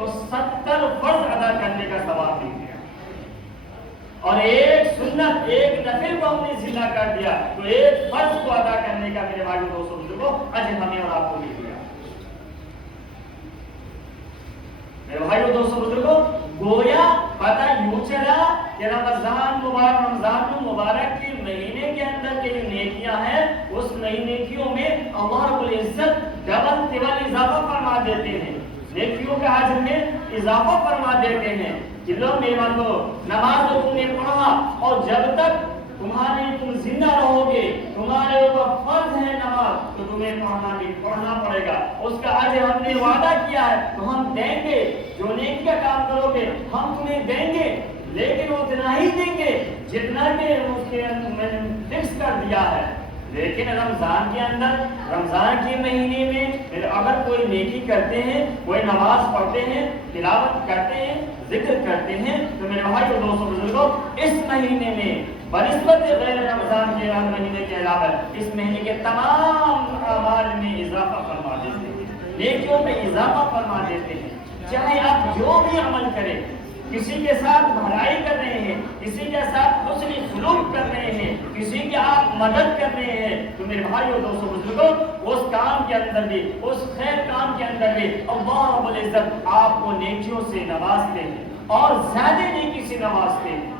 تو 70 فرض ادا کرنے کا ثواب مل گیا، اور ایک سنت ایک نفل کو ہم نے ضلع کر دیا تو ایک فرض کو ادا کرنے کا میرے بھائیو دوستوں بزرگوں اجر ہمیں اور آپ کو مل گیا۔ میرے بھائیو دوستوں بزرگوں گویا پتہ یوں چلا کہ رمضان مبارک کے مہینے کے اندر کے جو نیکیاں ہیں اس نئی نیکیوں میں اللہ رب العزت ڈبل ٹربل اضافہ فرما دیتے ہیں، نیکیوں کے اجر میں اضافہ فرما دیتے ہیں کہ لو میرے بندو نماز تو تم نے پڑھا اور جب تک تم زندہ رہو گے تمہارے اوپر فرض ہے نماز تو تمہیں پڑھنا پڑے گا، اس کا اجر ہم نے وعدہ کیا ہے تو ہم دیں گے، جو نیکی کا کام کرو گے ہم تمہیں دیں گے، لیکن اتنا ہی دیں گے جتنا کہ اس کے میں نے فکس کر دیا ہے۔ لیکن رمضان کے اندر رمضان کے مہینے میں اگر کوئی نیکی کرتے ہیں، کوئی نماز پڑھتے ہیں، تلاوت کرتے ہیں، ذکر کرتے ہیں تو میرے بھائی اور دوستوں بزرگوں اس مہینے میں بنسبت غیر رمضان کے مہینے کے علاوہ اس مہینے کے تمام اعمال میں اضافہ فرما دیتے ہیں، نیکیوں میں اضافہ فرما دیتے ہیں۔ چاہے آپ جو بھی عمل کریں، کسی کے ساتھ بھلائی کر رہے ہیں، کسی کے ساتھ حسن سلوک کر رہے ہیں، کسی کی آپ مدد کر رہے ہیں تو میرے بھائی اور دوستوں بزرگوں اس کام کے اندر بھی اس خیر کام کے اندر بھی اللہ رب العزت آپ کو نیکیوں سے نوازتے ہیں اور زیادہ نیکی سے نوازتے ہیں۔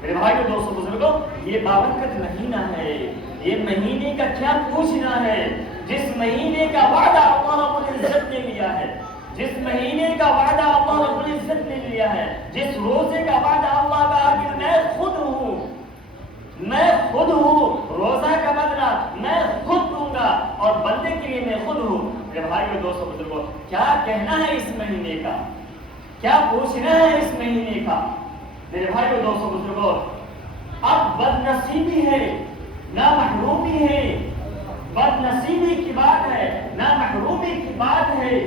میرے بھائی اور دوستوں بزرگوں یہ بابرکت مہینہ ہے، یہ مہینے کا کیا پوچھنا ہے، جس مہینے کا وعدہ اللہ رب العزت نے لیا ہے، جس مہینے کا وعدہ اللہ رب العزت نے لیا ہے، جس روزے کا وعدہ اللہ کا کہ میں خود ہوں روزہ کا بدلہ میں خود دوں گا اور بندے کے لیے میں خود ہوں۔ میرے بھائی اور دوستوں بزرگوں کیا کہنا ہے اس مہینے کا، کیا پوچھنا ہے اس مہینے کا؟ میرے بھائی اور دوستوں بزرگوں اب بد نصیبی ہے نہ محرومی ہے، بد نصیبی کی بات ہے نہ محرومی کی بات ہے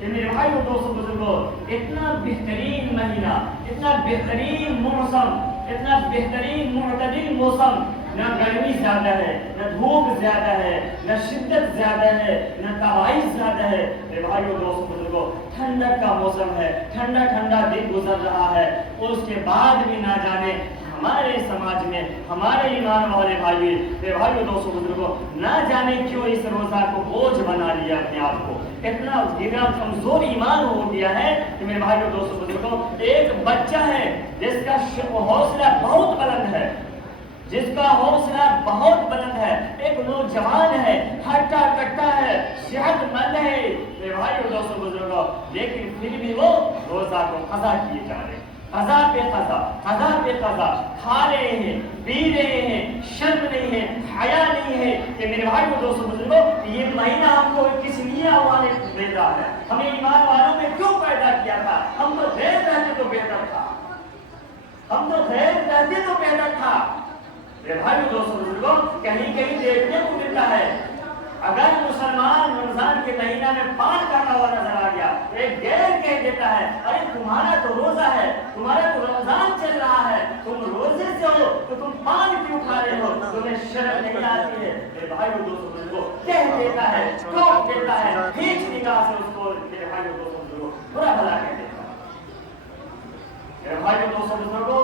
کہ میرے بھائی اور دوستوں بزرگوں اتنا بہترین مہینہ، اتنا بہترین موسم، اتنا بہترین معتدل موسم، نہ گرمی زیادہ ہے نہ دھوپ زیادہ ہے نہ شدت زیادہ ہے نہ تباہی زیادہ ہے۔ میرے بھائی اور دوستوں بزرگوں ٹھنڈک کا موسم ہے، ٹھنڈا ٹھنڈا دن گزر رہا ہے اور اس کے بعد بھی نہ جانے ہمارے سماج میں ہمارے ایمان والے بھائی میرے بھائی اور دوستوں بزرگوں نہ جانے کیوں اس روزہ کو بوجھ بنا لیا اپنے آپ کو، اتنا کمزور ایمان ہو گیا ہے کہ میرے بھائی اور دوستوں بزرگوں ایک بچہ ہے جس کا حوصلہ بہت بلند ہے، جس کا حوصلہ بہت بلند ہے، ایک نوجوان ہے، ہٹا کٹا ہے، صحت مند ہے میرے بھائی اور دوستوں بزرگوں، لیکن پھر بھی وہ روزہ کو قضا کیے جا رہے ہیں، قضا پہ قضا، قضا پہ قضا، کھا رہے ہیں، پی رہے ہیں، شرم نہیں ہے، حیا نہیں ہے کہ میرے بھائی اور دوستوں بزرگوں یہ مہینہ ہم کو کس لیے اللہ نے بھیجا ہے، ہمیں ایمان والوں میں کیوں پیدا کیا تھا؟ ہم تو غیر رہتے تو بہتر تھا، ہم تو غیر رہتے تو بہتر تھا۔ میرے بھائی اور دوستوں بزرگوں کہیں کہیں دیکھنے کو ملتا ہے اگر مسلمان رمضان کے مہینہ میں پان کرتا ہوا نظر آ گیا ایک غیر کہہ دیتا ہے ارے تمہارا تو روزہ ہے، تمہارا تو رمضان چل رہا ہے، تم روزے سے ہو تو تم پان کیوں کھا رہے ہو، تمہیں شرم نہیں آتی ہے؟ میرے بھائی اور دوستوں بزرگوں کہہ دیتا ہے، ٹوک دیتا ہے، کھینچ نگاہ سے اس کو میرے بھائی اور دوستوں بزرگوں برا بھلا کہہ دیتا ہے۔ میرے بھائی اور دوستوں بزرگوں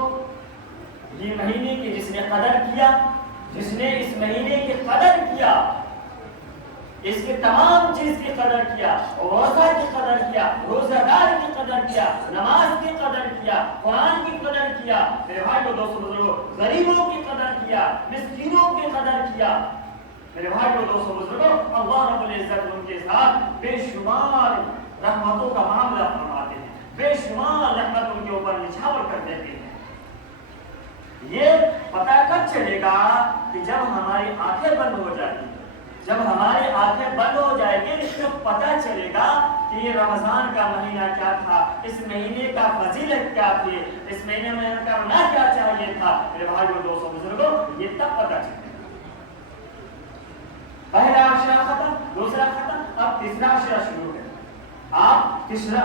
یہ مہینے کی جس نے قدر کیا، جس نے اس مہینے کی قدر کیا، اس کی تمام چیز کی قدر کیا، روزہ کی قدر کیا، روزہ دار کی قدر کیا، نماز کی قدر کیا، قرآن کی قدر کیا، میرے بھائی اور دوستوں بزرگوں غریبوں کی قدر کیا، مسکینوں کی قدر کیا، میرے بھائی اور دوستوں بزرگوں اللہ رب العزت ان کے ساتھ بے شمار رحمتوں کا معاملہ فرماتے ہیں، بے شمار رحمت ان کے اوپر نچھاور کر دیتے ہیں۔ یہ پتہ کب چلے گا کہ جب ہماری آنکھیں بند ہو جائیں گی، جب ہماری آنکھیں بند ہو جائیں گی تو پتہ چلے گا کہ یہ رمضان کا مہینہ کیا تھا، اس مہینے کا فضیلت کیا تھی، اس مہینے میں کرنا کیا چاہیے تھا۔ میرے بھائی اور دوستوں بزرگوں یہ تب پتہ چلے گا۔ پہلا عشرہ ختم، دوسرا ختم، اب تیسرا عشرہ شروع ہے، اب تیسرا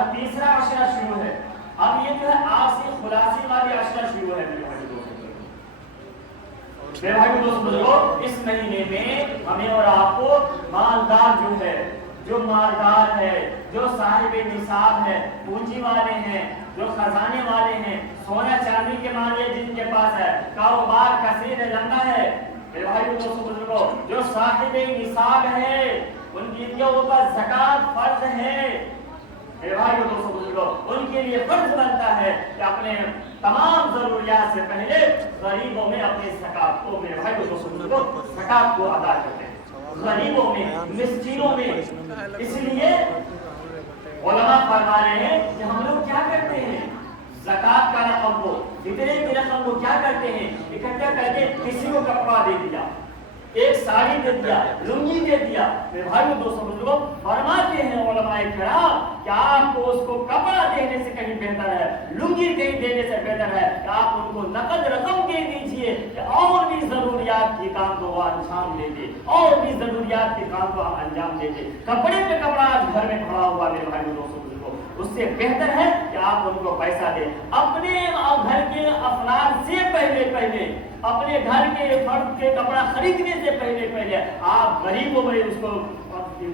عشرہ شروع ہے، اب یہ جو ہے آپ سے خلاصے والی عشرہ شروع ہے۔ میرے بھائی اور دوستوں بزرگوں اس مہینے میں ہمیں اور آپ کو مالدار جو ہے، جو مالدار ہے، جو صاحب نصاب ہے، پونجی والے ہیں، جو خزانے والے ہیں، سونا چاندی کے مالے جن کے پاس ہے، کاروبار کثیر لمبا ہے، میرے بھائیو دوستو بزرگوں، جو صاحب نصاب ہے ان کے اوپر زکوٰۃ فرض ہے، میرے بھائیو دوستو بزرگوں، ان کے لیے فرض بنتا ہے کہ اپنے تمام ضروریات سے پہلے غریبوں میں اپنی زکوٰۃ کو، میرے بھائیو دوستو بزرگوں، زکوٰۃ کو ادا کرتے ہیں، غریبوں میں، مسکینوں میں۔ اس لیے علماء فرما رہے ہیں کہ ہم لوگ کیا کرتے ہیں، زکوٰۃ کا رقم کو، فطرے کی رقم کو کیا کرتے ہیں، اکٹھا کر کے کسی کو کپڑا دے دیا، ایک ساڑی دے دیا، لنگی دے دیا۔ میرے بھائیو دوستو بزرگوں، فرماتے ہیں علماء کرام کہ آپ کو اس کو کپڑا دینے سے کہیں بہتر ہے، لنگی کہیں دینے سے بہتر ہے کہ آپ ان کو نقد رقم دے دیجئے کہ اور بھی ضروریات کے کام کو وہ انجام دے دے، اور بھی ضروریات کے کام کو انجام دے دے۔ کپڑے پہ کپڑا آج گھر میں پڑا ہوا میرے بھائیو دوستو بزرگوں، اس سے بہتر ہے کہ آپ ان کو پیسہ دیں۔ اپنے گھر کے افراد سے پہلے اپنے گھر کے فرد کے کپڑا خریدنے سے پہلے آپ غریبوں میں اس کو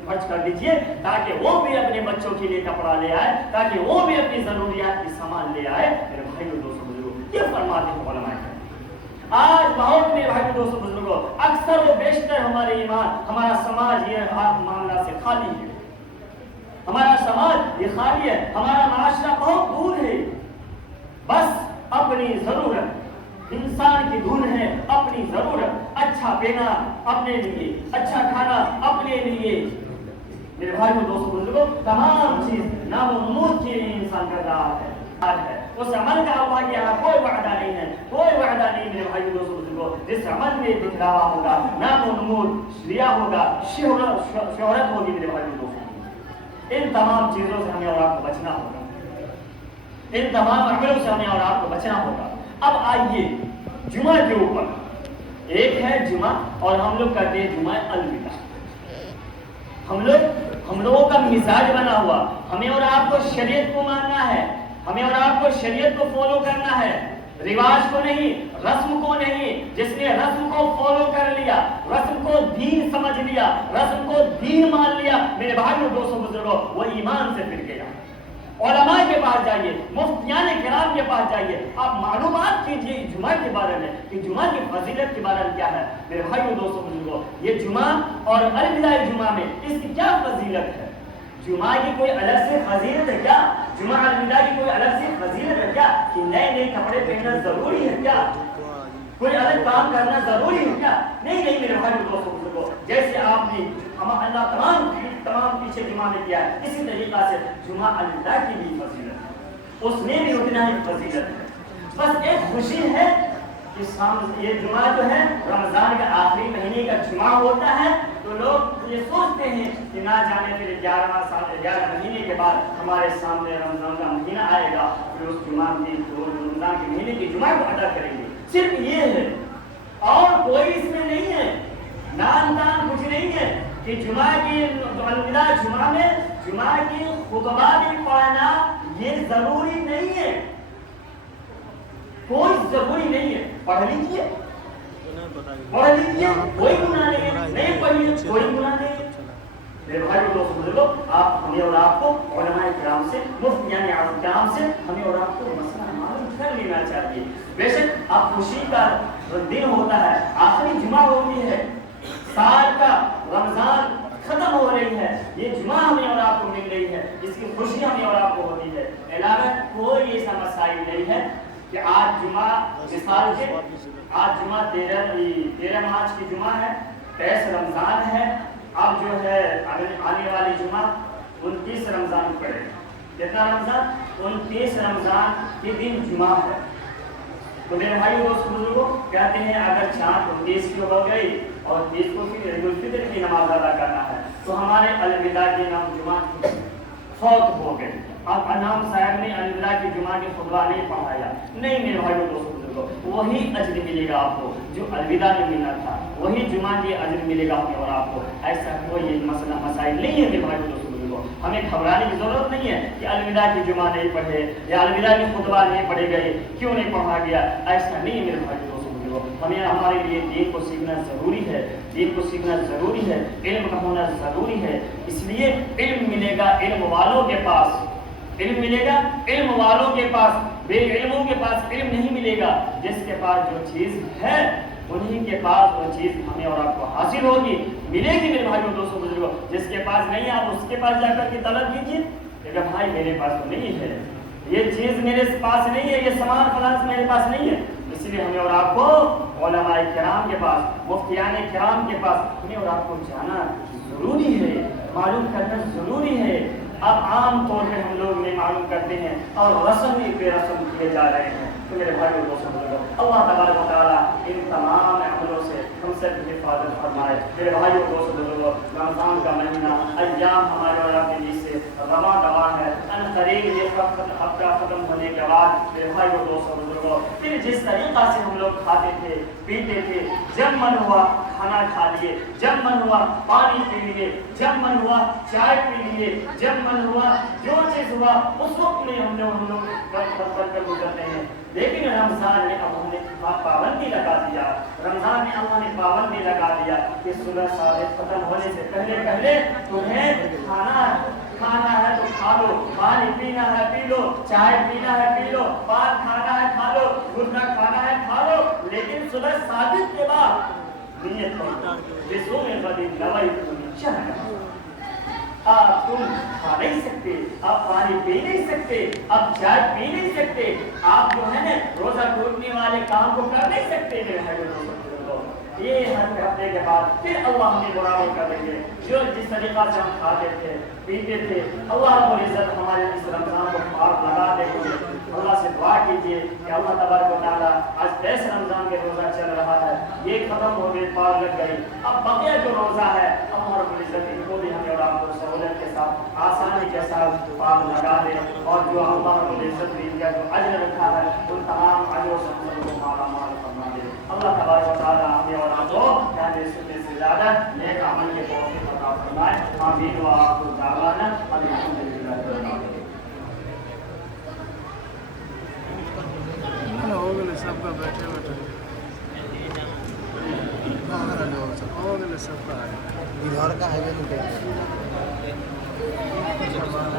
خرچ کر دیجئے تاکہ وہ بھی اپنے بچوں کے لیے کپڑا لے آئے، تاکہ وہ بھی اپنی ضروریات کی سامان لے آئے۔ میرے بھائیو دوستو بزرگوں، یہ فرماتے ہیں علماء کرام۔ آج بہت میرے بھائیو دوستو بزرگوں، اکثر و بیشتر ہمارے ایمان، ہمارا سماج یہ معاملہ سے خالی ہے، ہمارا سماج یہ خالی ہے، ہمارا معاشرہ بہت دور ہے۔ بس اپنی ضرورت، انسان کی دھن ہے اپنی ضرورت، اچھا پینا اپنے لیے، اچھا کھانا اپنے لیے۔ میرے بھائیو دوستو بزرگوں، تمام چیز نام و نمود کے لیے انسان کر رہا ہے، اس عمل کا اللہ کے یہاں کوئی وعدہ نہیں ہے، کوئی وعدہ نہیں میرے بھائیو دوستو بزرگوں۔ جس عمل میں دکھلاوا ہوگا، نام و نمود لیا ہوگا، شہرت ہوگی میرے بھائیو دوستو۔ ان تمام چیزوں سے ہمیں اور آپ کو بچنا ہوگا، ان تمام عملوں سے ہمیں اور آپ کو بچنا ہوگا۔ اب آئیے جمعہ کے اوپر، ایک ہے جمعہ اور ہم لوگ کہتے ہیں جمعہ الوداع۔ ہم لوگوں کا مزاج بنا ہوا، ہمیں اور آپ کو شریعت کو ماننا ہے، ہمیں اور آپ کو شریعت کو فالو کرنا ہے، رواج کو نہیں، رسم کو نہیں۔ جس نے رسم کو فالو کر لیا، رسم کو دین سمجھ لیا، رسم کو دین مان لیا، میرے بھائیو دوستو بزرگوں، وہ ایمان سے پھر گیا۔ علماء کے پاس جائیے، مفتیان کرام کے پاس جائیے، آپ معلومات کیجئے جمعہ کے بارے میں کہ جمعہ کی فضیلت کے بارے میں کیا ہے۔ میرے بھائیو دوستو بزرگوں، یہ جمعہ اور الوداع جمعہ میں اس کی کیا فضیلت ہے؟ جمعہ کی کوئی الگ سے فضیلت ہے کیا؟ جمعہ الوداع کی کوئی الگ سے فضیلت ہے کیا کہ نئے کپڑے پہننا ضروری ہے کیا؟ کوئی الگ کام کرنا ضروری ہے کیا؟ نہیں میرے بھائیو دوستو بزرگوں، جیسے آپ نے اللہ تمام پیچھے جمعہ میں کیا ہے، اسی طریقہ سے جمعہ الوداع کی بھی فضیلت ہے، اس میں بھی اتنا ہی فضیلت ہے۔ بس ایک خوشی ہے کہ یہ جمعہ جو ہے رمضان کا آخری مہینے کا جمعہ ہوتا ہے، تو لوگ یہ سوچتے ہیں کہ نہ جانے پھر 11 مہینے کے بعد ہمارے سامنے رمضان کا مہینہ آئے گا، پھر اس رمضان کے مہینے کے جمعہ کو ادا کریں گے۔ صرف یہ ہے اور کوئی اس میں نہیں ہے، نان تان کچھ نہیں ہے کہ جمعہ کی الوداع جمعہ میں جمعہ کی خطبہ بھی پڑھنا یہ ضروری نہیں ہے، کوئی ضروری نہیں ہے۔ پڑھ لیجیے کوئی گناہ نہیں ہے، نہیں پڑھیے کوئی گناہ نہیں ہے۔ میرے بھائیو دوستو بزرگوں، آپ ہمیں اور آپ کو علماء کرام سے، مفتیان کرام سے ہمیں اور آپ کو مسئلہ معلوم کر لینا چاہیے۔ بے شک اب خوشی کا دن ہوتا ہے، آخری جمعہ ہوتی ہے، سال کا رمضان ختم ہو رہی ہے، یہ جمعہ ہمیں اور آپ کو مل رہی ہے، اس کی خوشی ہمیں اور آپ کو ہوتی ہے۔ علاوہ کوئی ایسا مسائل نہیں ہے کہ آج جمعہ مثال کے آج جمعہ 13 مارچ کی جمعہ ہے، 23 رمضان ہے، اب جو ہے آنے والی جمعہ 29 رمضان پڑے، کتنا رمضان؟ 29 رمضان کے دن جمعہ ہے۔ تو میرے بھائی دوست بزرگوں کہتے ہیں اگر چاند 29 کی ہو گئی اور 30 کو پھر عید الفطر کی نماز ادا کرنا ہے تو ہمارے الوداع کے نام جمعہ فوت ہو گئے، اب انعام صاحب نے الوداع کی جمعہ کی خطبہ نہیں پڑھایا۔ نہیں میرے بھائی دوست بزرگوں، وہی اجر ملے گا آپ کو جو الوداع میں ملنا تھا، وہی جمعہ کی اجر ملے گا ہمیں اور آپ کو۔ ایسا کوئی مسئلہ مسائل نہیں ہے میرے بھائی دوست بزرگوں، ہمیں گھبرانے کی ضرورت نہیں ہے کہ الوداع کی جمعہ نہیں پڑھے یا الوداع کی خطبہ نہیں پڑھے گئے، کیوں نہیں پڑھا گیا، ایسا نہیں ہے میرے بھائی دوست بزرگوں۔ بزرگوں، ہمیں ہمارے لیے دین کو سیکھنا ضروری ہے، دین کو سیکھنا ضروری ہے، علم کا ہونا ضروری ہے۔ اس لیے علم ملے گا علم والوں کے پاس، علم ملے گا علم والوں کے پاس، بے علموں کے پاس علم نہیں ملے گا۔ جس کے پاس جو چیز ہے انہی کے پاس وہ چیز ہمیں اور آپ کو حاصل ہوگی، ملے گی میرے بھائیوں دوستوں بزرگوں۔ جس کے پاس نہیں ہے آپ اس کے پاس جا کر کے طلب کیجیے کہ بھائی میرے پاس تو نہیں ہے، یہ چیز میرے پاس نہیں ہے، یہ سامان فلاں میرے پاس نہیں ہے۔ اس لیے ہمیں اور آپ کو علماء کرام کے پاس، مفتیان کرام کے پاس ہمیں اور آپ کو جانا ضروری ہے، معلوم کرنا ضروری ہے۔ اب عام طور پہ ہم لوگ نہیں معلوم کرتے ہیں اور رسم ہی بے رسم کیے جا رہے ہیں۔ تو میرے بھائیوں دوستوں بزرگوں، اللہ تبارک و تعالیٰ ان تمام عملوں سے ہم سب کی حفاظت فرمائے۔ میرے بھائیوں دوستوں بزرگوں، رمضان کا مہینہ ایام ہمارے اور آپ کے لیے سے رواں دواں ہے۔ ان قریب یہ ہفتہ ختم ہونے کے بعد میرے بھائیوں دوستوں بزرگوں، پھر جس طریقہ سے ہم لوگ کھاتے تھے پیتے تھے، جب من ہوا کھانا کھا لیے، جب من ہوا پانی پی لیے، جب من ہوا چائے پی لیے، جب من ہوا جو چیز ہوا اس وقت میں ہم لوگ کر گزرتے ہیں۔ لیکن رمضان میں اب ہم نے پابندی لگا دیا، رمضان میں اللہ نے پابندی لگا دیا کہ صبح صادق ختم ہونے سے پہلے تمہیں کھانا ہے تو کھا لو، پانی پینا ہے پی لو، چائے پینا ہے پی لو، پان کھانا ہے کھا لو، گٹکا کھانا ہے کھا لو، لیکن صبح صادق کے بعد نیت کرو جسوں میں غدی لوائی چاہیے۔ اب تم کھا نہیں سکتے، اب پانی پی نہیں سکتے، اب چائے پی نہیں سکتے، آپ جو ہے نا روزہ ٹوٹنے والے کام کو کر نہیں سکتے۔ یہ ہر ہفتے کے بعد پھر اللہ ہمیں برابر کر دیں گے۔ جو جس طریقہ سے ہم کھاتے تھے پیتے تھے، اللہ رب العزت ہمارے اس رمضان کو پار لگا دے گے۔ اللہ سے دعا کیجیے کہ اللہ تبارک و تعالیٰ آج 10 رمضان کے روزہ چل رہا ہے، یہ ختم ہو گئی، پار لگ گئی، اب بقیہ جو روزہ ہے اللہ رب العزت ان کو بھی ہمیں اور آپ کو سہولت کے ساتھ آسانی کے ساتھ پار لگا دے، اور جو اللہ رب العزت نے ان کا جو اجر رکھا ہے ان تمام اجروں سے ہم سب کو مالا مال فرما دے۔ اللہ تبارک و تعالیٰ ہمیں اور آپ کو کہنے سننے سے زیادہ نیک عمل کے توفیق عطا فرمائے۔ آمین و آخر دعوانا الحمدللہ رب العالمین۔ ہو گئے سب کا بیٹھے ہو گئے سب کا ادھر کا ہے